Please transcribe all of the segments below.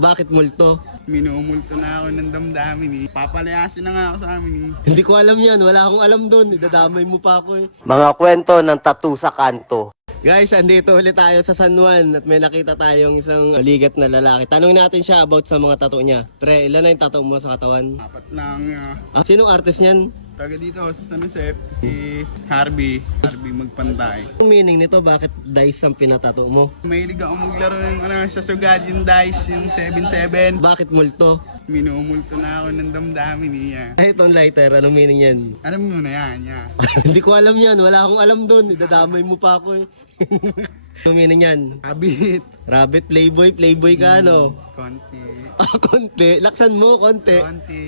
Bakit multo? Minumulto na ako ng damdamin eh. Papalayasin na nga ako sa amin eh. Hindi ko alam yan. Wala akong alam doon. Idadamay mo pa ako eh. Mga kwento ng tattoo sa kanto. Guys, andito ulit tayo sa San Juan at may nakita tayong isang ligat na lalaki. Tanong natin siya about sa mga tattoo niya. Pre, ilan na yung tattoo mo sa katawan? Apat lang Sinong artist niyan? taga dito sa San Jose, si Harvey Magpantay. Ang meaning nito, bakit dice ang pinatato mo? Mahilig ako maglaro ng sa sugad, yung dice, yung 7-7. Bakit multo? Minumulto na ako ng damdamin eh. Itong lighter, anong meaning yan? Alam mo na yan, yeah. Hindi ko alam yan. Wala akong alam doon. Idadamay mo pa ako eh. Anong meaning yan? Habit. Rabbit, playboy ka ano? Konti. Konti. Laksan mo, konti. Konti.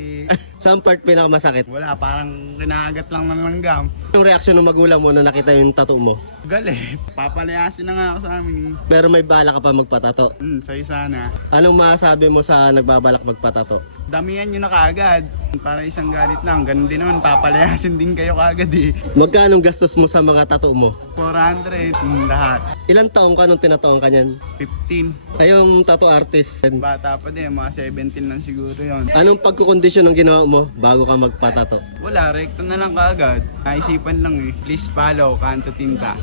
Saan part pinakamasakit? Wala, parang kinagat lang ng langgam. Yung reaction ng magulang mo na nakita yung tattoo mo? Galit. Papalayasin na nga ako sa amin eh. Pero may bala ka pa magpatato. Sa'yo sana. Anong masasabi mo sa nagbabalak magpatato? Damihan nyo na kaagad. Para isang galit lang. Ganun din naman, papalayasin din kayo kaagad eh. Magkano gastos mo sa mga tattoo mo? 400, lahat. Ilang taong ka nung tinatoong ka niyan? 15. Kayong tattoo artist. Bata pa din, mga 17 lang siguro yon. Anong pagkukondisyon ng ginawa mo bago ka magpatato? Wala, rekto na lang kaagad. Naisipan lang eh. Please follow, Kanto Tinta.